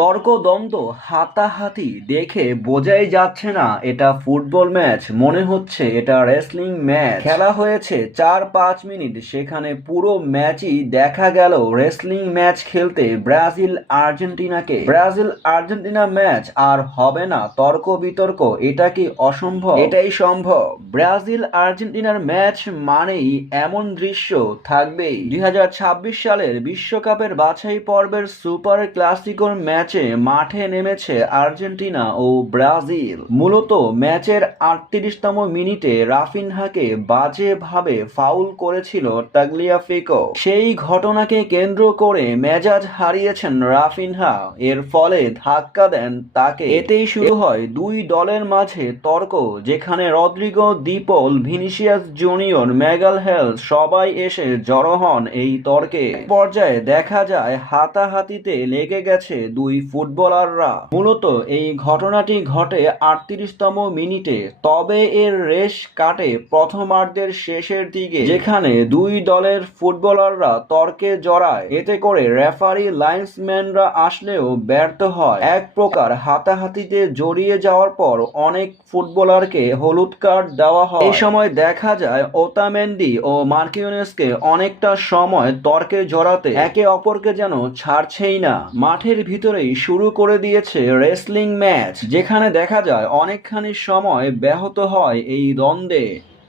তর্কদ্বন্দ্ব হাতাহাতি দেখে বোঝাই যাচ্ছে না এটা ফুটবল ম্যাচ। মনে হচ্ছে এটা রেসলিং ম্যাচ। খেলা হয়েছে চার পাঁচ মিনিট, সেখানে পুরো ম্যাচই দেখা গেল রেসলিং ম্যাচ খেলতে ব্রাজিল আর্জেন্টিনাকে। ব্রাজিল আর্জেন্টিনা ম্যাচ আর হবে না তর্ক বিতর্ক, এটা কি অসম্ভব? এটাই সম্ভব। ব্রাজিল আর্জেন্টিনার ম্যাচ মানেই এমন দৃশ্য থাকবেই। দুই হাজার ছাব্বিশ সালের বিশ্বকাপের বাছাই পর্বের সুপার ক্লাসিকোর ম্যাচে মাঠে নেমেছে আর্জেন্টিনা ও ব্রাজিল। মূলত ম্যাচের আটত্রিশতম মিনিটে রাফিনহাকে বাজেভাবে ফাউল করেছিল তাগলিয়াফিকো। সেই ঘটনাকে কেন্দ্র করে মেজাজ হারিয়েছেন রাফিনহা। এর ফলে ধাক্কা দেন তাকে। এতেই শুরু হয় দুই দলের মাঝে তর্ক, যেখানে রদ্রিগো, দিপল, ভিনিসিয়াস জুনিয়র, ম্যাগাল হেল সবাই এসে জড়ো হন এই তর্কে। পর্যায়ে দেখা যায় হাতাহাতিতে লেগে গেছে দুই ফুটবলাররা। মূলত এই ঘটনাটি ঘটে আটত্রিশতম মিনিটে, তবে এর রেশ কাটে প্রথমার্ধের শেষের দিকে, যেখানে দুই দলের ফুটবলাররা তর্কে জড়ায়। এতে করে রেফারি লাইন্সম্যানরা আসলেও ব্যর্থ হয়। এক প্রকার হাতাহাতিতে জড়িয়ে যাওয়ার পর অনেক ফুটবলারকে হলুদ কার্ড দেওয়া হয়। এই সময় দেখা যায় ওতামেন্ডি ও মার্কিউনেসকে অনেকটা সময় তর্কে জড়াতে, একে অপরকে যেন ছাড়ছেই না। মাঠের ভিতরেই শুরু করে দিয়েছে রেসলিং ম্যাচ যেখানে দেখা যায় অনেকখানি সময় ব্যাহত হয় এই দ্বন্দ্বে।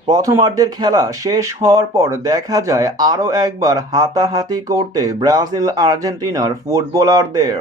প্রথমার্ধের খেলা শেষ হওয়ার পর দেখা যায় আরও একবার হাতাহাতি করতে ব্রাজিল আর্জেন্টিনার ফুটবলারদের।